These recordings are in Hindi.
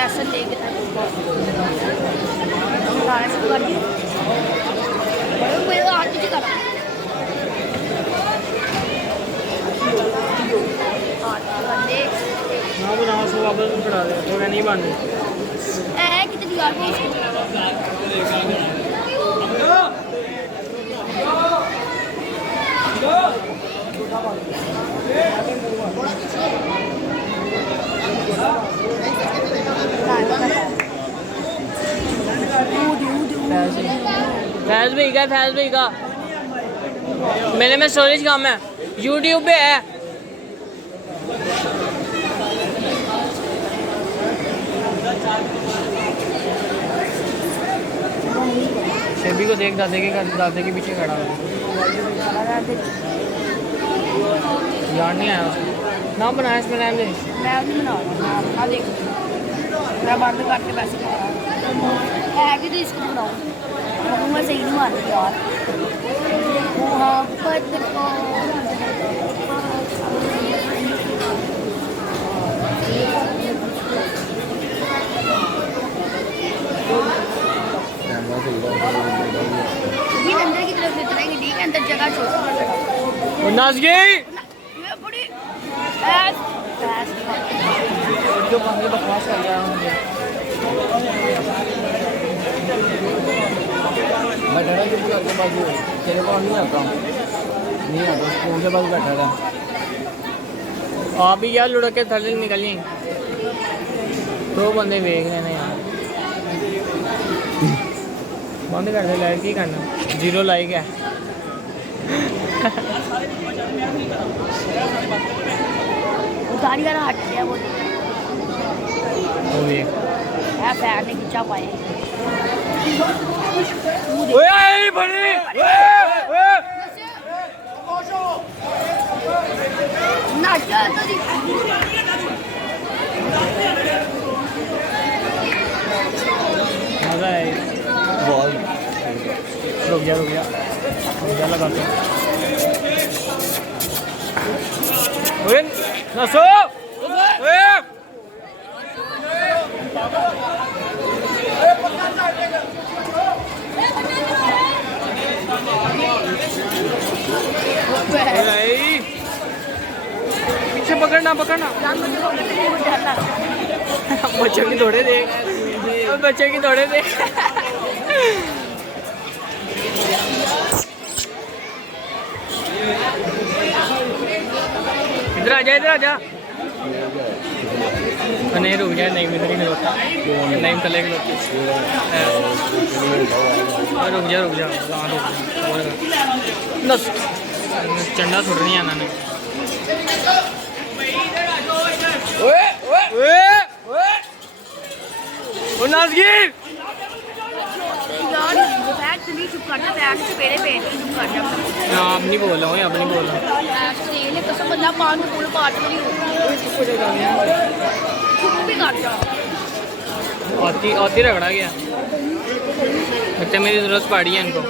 ऐसा लेके खाना शुरू कर दिया मेरे हाथ नीचे कर ना बना सो वापस चढ़ा दे तो नहीं बन ऐ कितनी यार फैज भाई का मेरे में स्टोरेज कम है यूट्यूब पे है शेबी को देख दादे के पीछे खड़ा है यार नहीं आया ना बनाया इसमें नाम दे मैं नहीं बना देख मैं बंद करके पैसे है कि तो इसको बनाऊँ मैं सही नहीं मार रही यार मोहब्बत को अंदर की तरफ उतरेंगे ठीक है अंदर जगह छोड़ बड़ी जो पानी बकवास कर गया मैं डरा क्योंकि आपके पास तेरे को नहीं आता स्कूल के पास बैठा था आप भी यार लुढ़क के थले निकली दो बंदे देख रहे हैं यार बंद कर दे लाइक ही करना 0 लाइक है उतारी का हट गया वो देख है पैर ने खींचा पाए ओए बड़ी ना तो मजा है बहुत रुक जा लगा दो ओए नसो ओए पीछे पकड़ना बच्चों की दौड़े दे इधर आ जा नहीं रुक जाए नहीं इधर ही खलोता नहीं तले खलोती रुक जा बस चंडा सुट नहीं आना ने नाज़गीर चुप कर जा पैर से पेड़े पेड़ चुप कर जा अब नहीं बोल रहा हूँ अब नहीं बोल रहा तेल कसम बंदा पान पूरा पाट में चुप भी कर जा आती रगड़ा गया बच्चा मेरी जरूरत पड़ी है इनको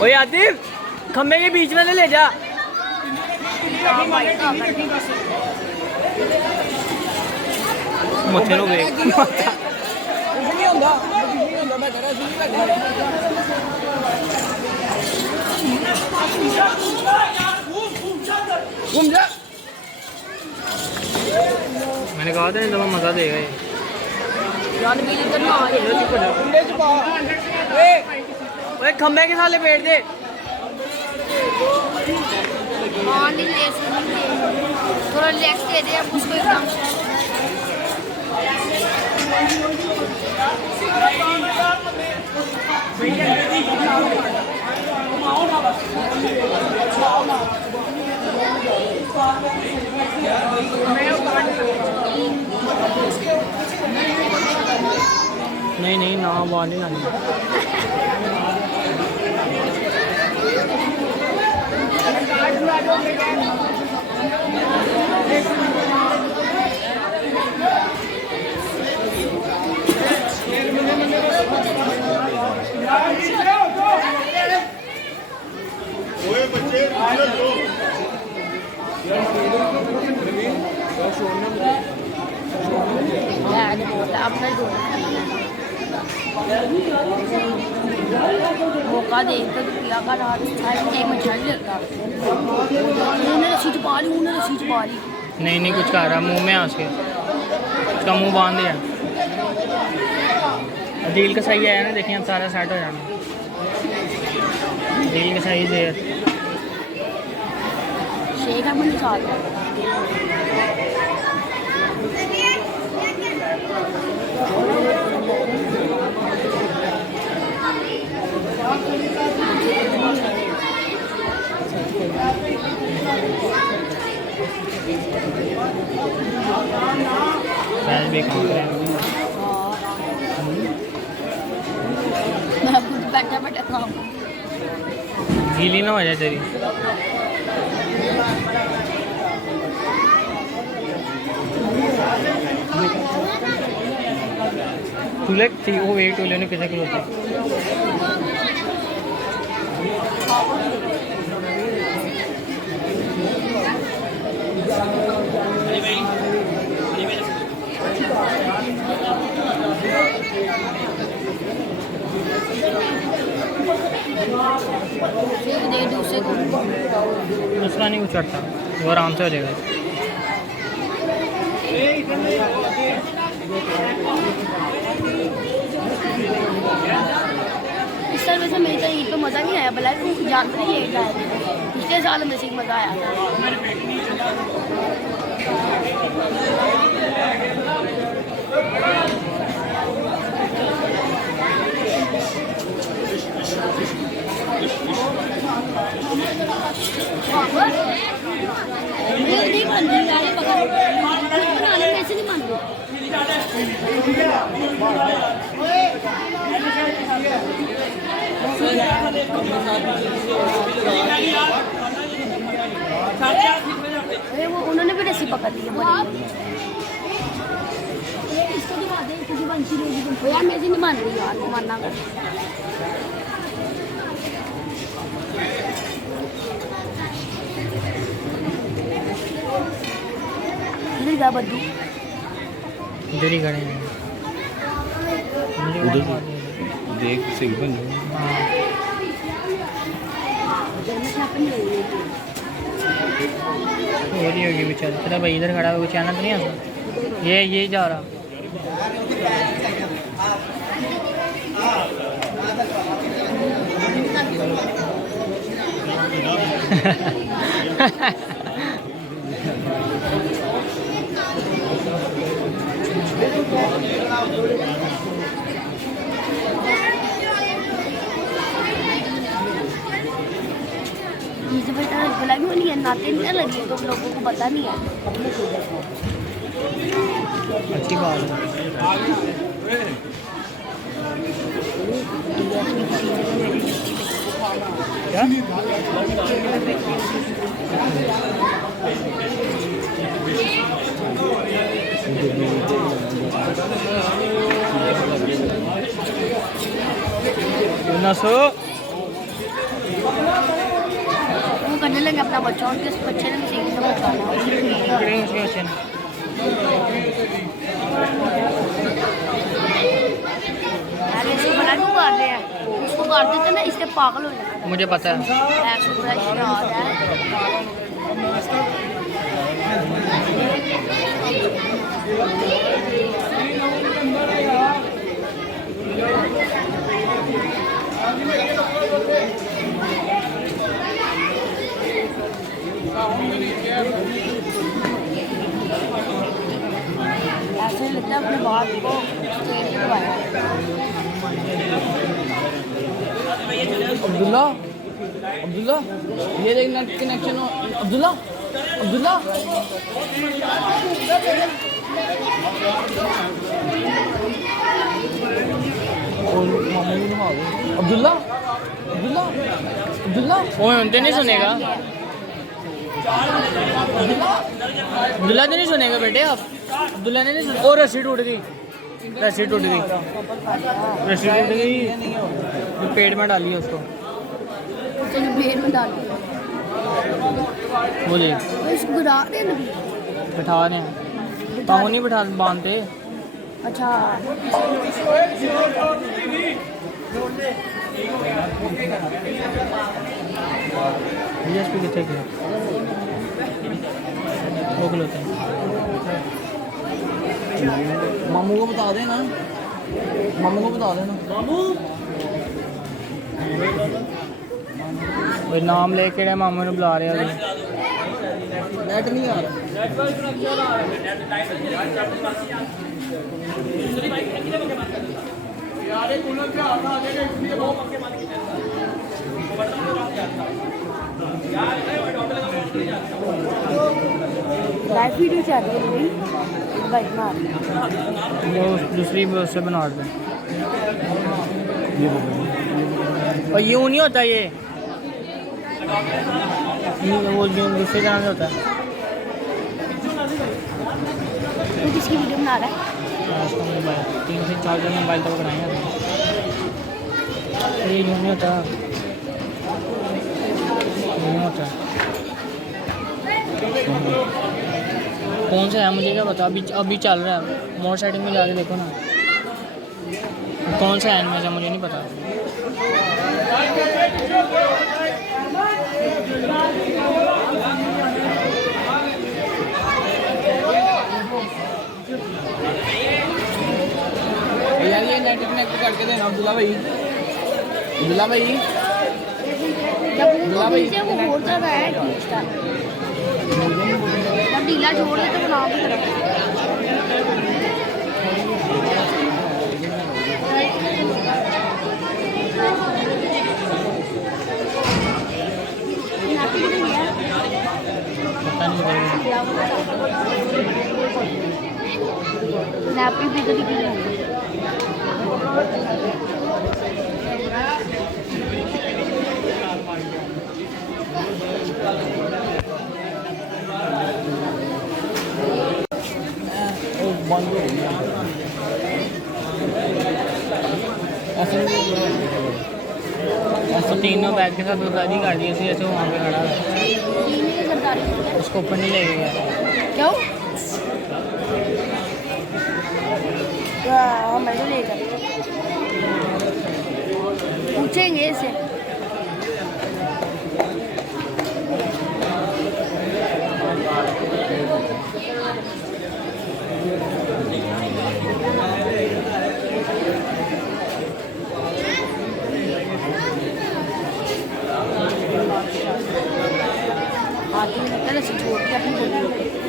ओए आतिफ खम्बे के बीच में ले जा मथे नो देख मैंने कहा था जब मजा देगा ये खम्बे के साले बैठ दे थोड़ा रिलैक्स दे दे अब उसको एकदम नहीं ना बाहर नहीं लानी अपना मौका देखकर तो किया कर रहा मछली लगता उन्होंने रस्सी छुपा ली नहीं नहीं कुछ कर रहा मुंह में आ उसके उसका मुंह बांध दिया डील का सही आया ना देखिए अब सारा सेट हो जाना डील का सही देर शेख है मुझे साथ भी काम मैं खुद बैठा बैठा काम गीली ना हो जाए तेरी तुले थी वो वेट टूले ने किसे खिलोती दूसरा नहीं उछड़ता वो आराम से हो जाएगा इस साल वैसे मेरे तो ईद पे मज़ा नहीं आया भला जानते नहीं ईद आया पिछले साल में से मज़ा आया नहीं बन रही गाड़ी बनाने कैसे नहीं बन रही अरे वो उन्होंने भी रेसिपी पकड़ दी है बड़ी इसको दिखा दे किसी बंसी रोगी तुमको यार मेरी नहीं मान रही यार मानना कर इधर जा बद्दू इधर ही खड़े हैं उधर देख सही बन हो रही होगी बेचारा तेरा भाई इधर खड़ा होगा चैनल तो नहीं आता ये जा रहा ये बेटा बोला भी नहीं है नाते नहीं लगी तो लोगों को पता नहीं है अच्छी बात है नसो वो करने लगे अपना बच्चा उनके बच्चे ने सीखने को बताना अरे इसको बना क्यों कर रहे हैं उसको कर देते ना इससे पागल हो जाता मुझे पता है ऐसा पूरा शराब है ऐसे लगता है अपने बात को अब्दुल्ला अब्दुल्ला ये देख नेट कनेक्शन हो अब्दुल्ला अब्दुल्ला अब्दुल्ला अब्दुल्ला अब्दुल्ला वो उनते नहीं सुनेगा अब्दुल्ला तो नहीं सुनेगा बेटे आप अब्दुल्ला ने नहीं सुना और रस्सी टूट गई रस्सी टूट गई पेट में डाली उसको पेट में डाल बोलिए इसको गिरा दे ना बिठा रहे हैं पाँव नहीं बिठा बांधते अच्छा डीएसपी कितने के वो होते हैं मामू को बता देना मामू को बता देना भाई नाम लेके मामू ने बुला रहे हैं नेट नहीं आ रहा लाइव वीडियो चल रही है भाई मार वो दूसरी उससे बना दें और यूँ नहीं होता ये वो यूँ दूसरे तरह से होता है तू किसकी वीडियो बना रहा है? उसका मोबाइल 3 से 4 जन मोबाइल तक बनाए हैं ये यूँ नहीं होता यूँ होता है कौन सा है मुझे क्या पता अभी चल रहा है मोर सेटिंग में जाके देखो ना कौन सा है इनमें से मुझे नहीं पता यार ये नेट कनेक्ट करके देना अब्दुल्ला भाई जब वो पीछे वो और ज़्यादा है खींचता जब ढीला छोड़ दे तो बनाओ की तरफ पता नहीं नैपी भी कभी की बंद हो गया ऐसे ऐसे तीनों बैग के साथ बर्बादी कर दी ऐसे जैसे वहाँ पे खड़ा है उसको ऊपर नहीं ले गया क्यों मैं तो लेकर पूछेंगे इसे आदमी लगता है छोड़ के अपनी बोली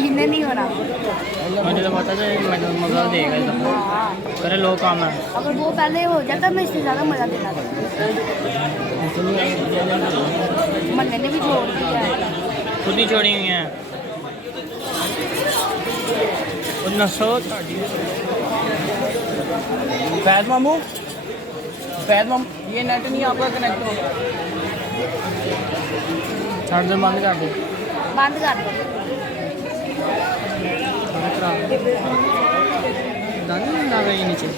इन्हें नहीं हो रहा मुझे तो पता था मज़ा देगा ये सब हाँ करे लो काम है अगर वो पहले हो जाता मैं इससे ज़्यादा मज़ा देना था मन्ने ने भी छोड़ दिया है खुद ही छोड़ी हुई हैं फैज मामू ये नेट नहीं आपका कनेक्ट होगा चार्जर बंद कर दे बंद कर दो दानी ना गई नीचे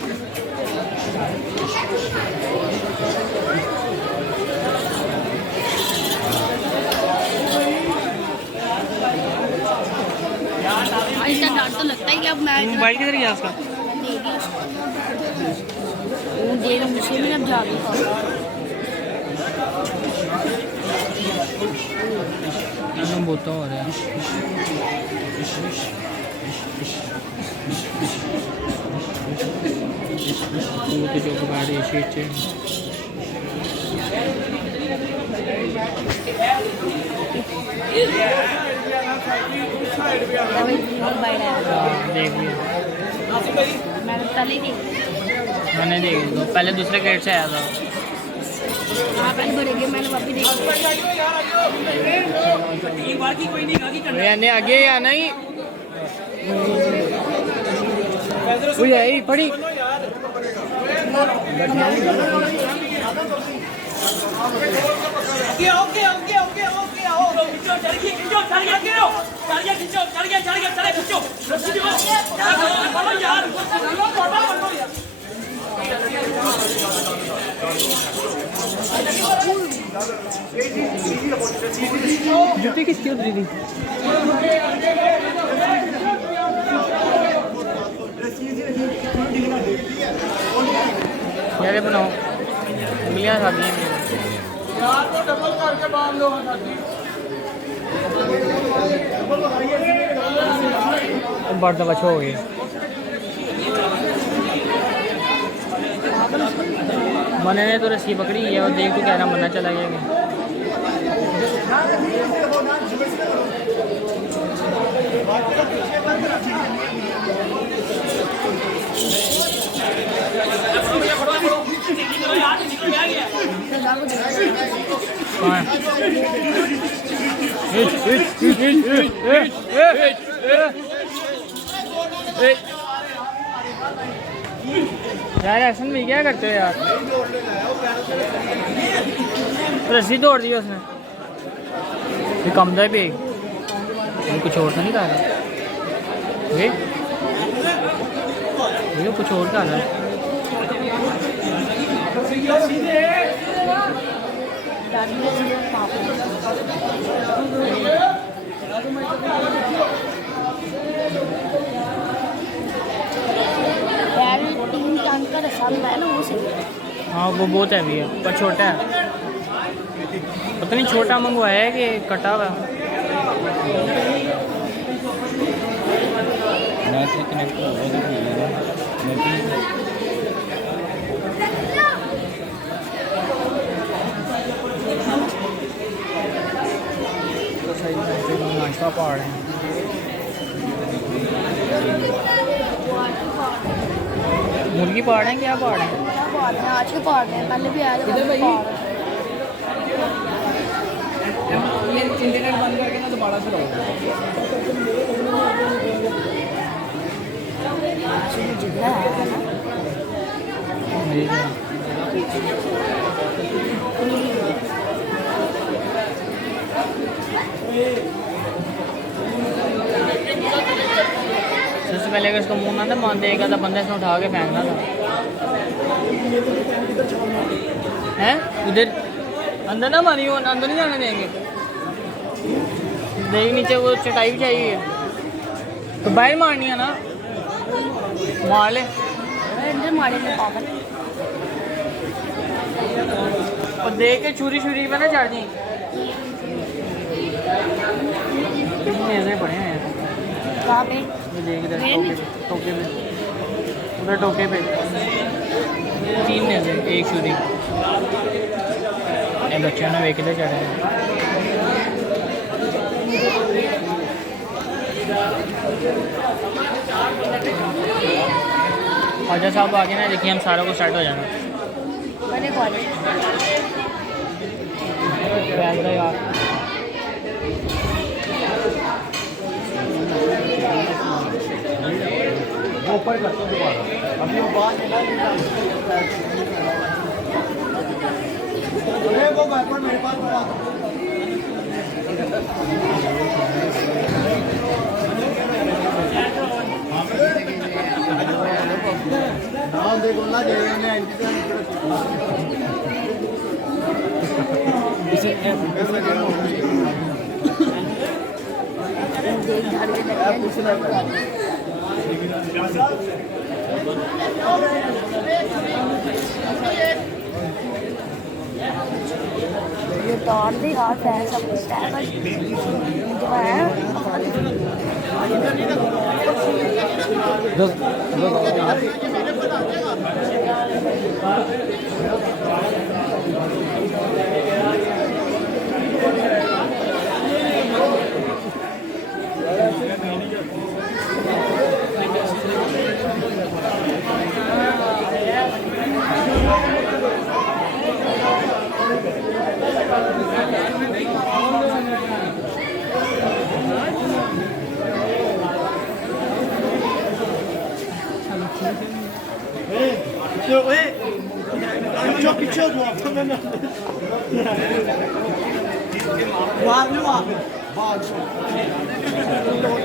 ऐसा डर तो लगता ही कि अब मैं मोबाइल किधर गया उसका दे रहा मुझे में अब जाके बहुत हो रहा है तो जो गाड़ी शीट देख देख लिया मैंने तली नहीं मैंने देख लो, पहले दूसरे गेट से आया था। हाँ पहले बड़े गए मैंने वापस देखा। मैंने आगे आना ही यही पड़ी। जुटी किसकी उतरी थी? यार बनाओ उंगलियां खाती हैं यार को डबल करके बांध दो। बड़ दफा हो गई। मने ने तो रस्सी पकड़ी है और देख तो कह रहा मन्ना चला गया। यार ऐसा भी क्या करते हो यार? रस्सी तोड़ दी उसने। ये कम दे भी कुछ और तो नहीं कर रहा ये कुछ और कर रहा है। हाँ वो बहुत हैवी है पर छोटा है। पता नहीं छोटा मंगवाया है कि कटा हुआ। नाश्ता पहाड़ है। मुर्गी पहाड़ है क्या पहाड़ है? आज के पहाड़ में पहले भी आया था। इंटरनेट बंद करके ना दोबारा से रहो। सबसे पहले अगर इसको मुँह ना था मान देगा था बंदा इसने उठा के फेंकना था। हैं उधर अंदर ना मारी हो, अंदर नहीं जाने देंगे। देख नीचे वो चटाई भी चाहिए तो बाहर मारनी है ना, मार ले। अंदर मारे में पागल। और देख के छुरी छुरी पे ना चढ़ जाए। कितने पड़े हैं कहाँ पे? देख इधर टोके पे उधर टोके पे 3 नेज़े एक छुरी। ये बच्चों ने वेख ले चढ़े। ख्वाजा साहब आगे ना देखिए हम सारों को स्टार्ट हो जाना। मैंने कॉलेज यार ऊपर करते दोबारा अभी वो बात वो बैकवर्ड मेरे पास नाम देखो ना दे रहे हैं ये तौर दे हाथ है सब कुछ है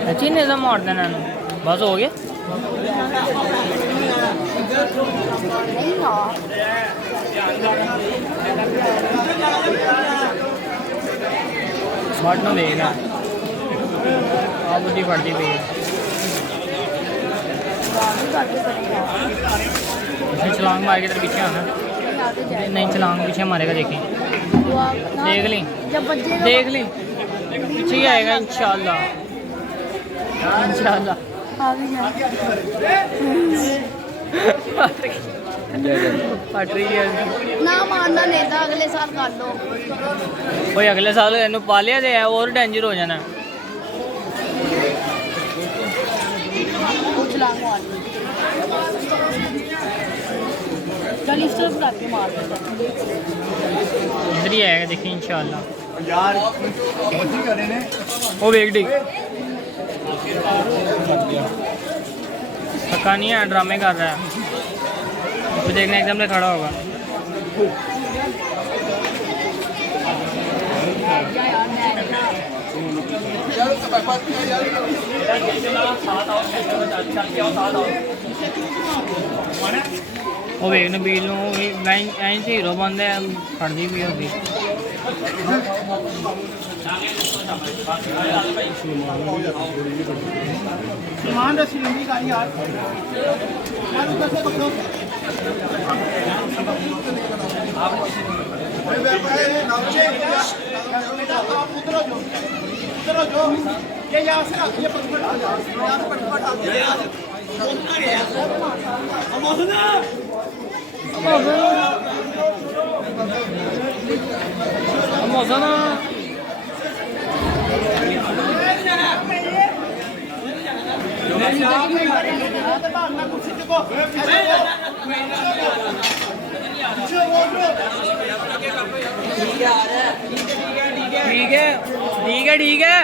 अच्छी ने तो मार देना इन्हू। बस हो गया नहीं ना स्मार्ट ना देगा आप बुद्धि पड़ती पई है। बाहर भी काट के पड़ेगा उसने छलांग मार के तेरे पीछे आना। आते जाए नहीं छलांग पीछे मारेगा देखी। देख ली जब बच्चे देख ली पीछे ही आएगा इंशाल्लाह इंशाल्लाह। आगे जा फट रही है ना मारना नहीं था अगले साल कर लो कोई अगले साल इन्हू पा लिया तो और डेंजर हो जाना। छलांग मार चल इस तरफ करके मार दे इधर ही आएगा देखिए इंशाल्लाह। यार बच्ची कर रहे ने वो वेग डिग थका नहीं है ड्रामे कर रहा है वो देखने एकदम से खड़ा होगा। वो वेग ने बील ऐं हीरो बंद है फटती भी होगी। ईमान रसी लंबी गाड़ी यार यार उधर से पकड़ो आप उधर जो ये यहाँ से ये पकड़ यहाँ से पकड़ मौसम ठीक है ठीक है ठीक है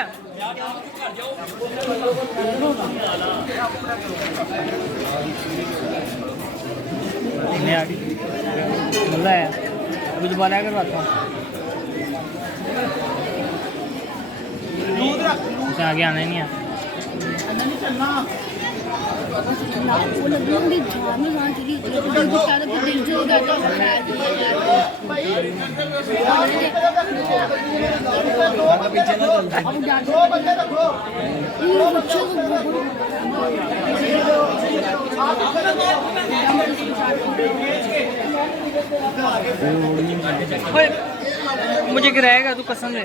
बोला है अभी दोबारा करवाता हूँ उसे आगे आना ही नहीं है। वो लगी जान में जान चली तो सारा तो दिल जो जाता है पीछे ना चलता अब जाते ये बच्चे ओए, मुझे गिराएगा तू कसम से।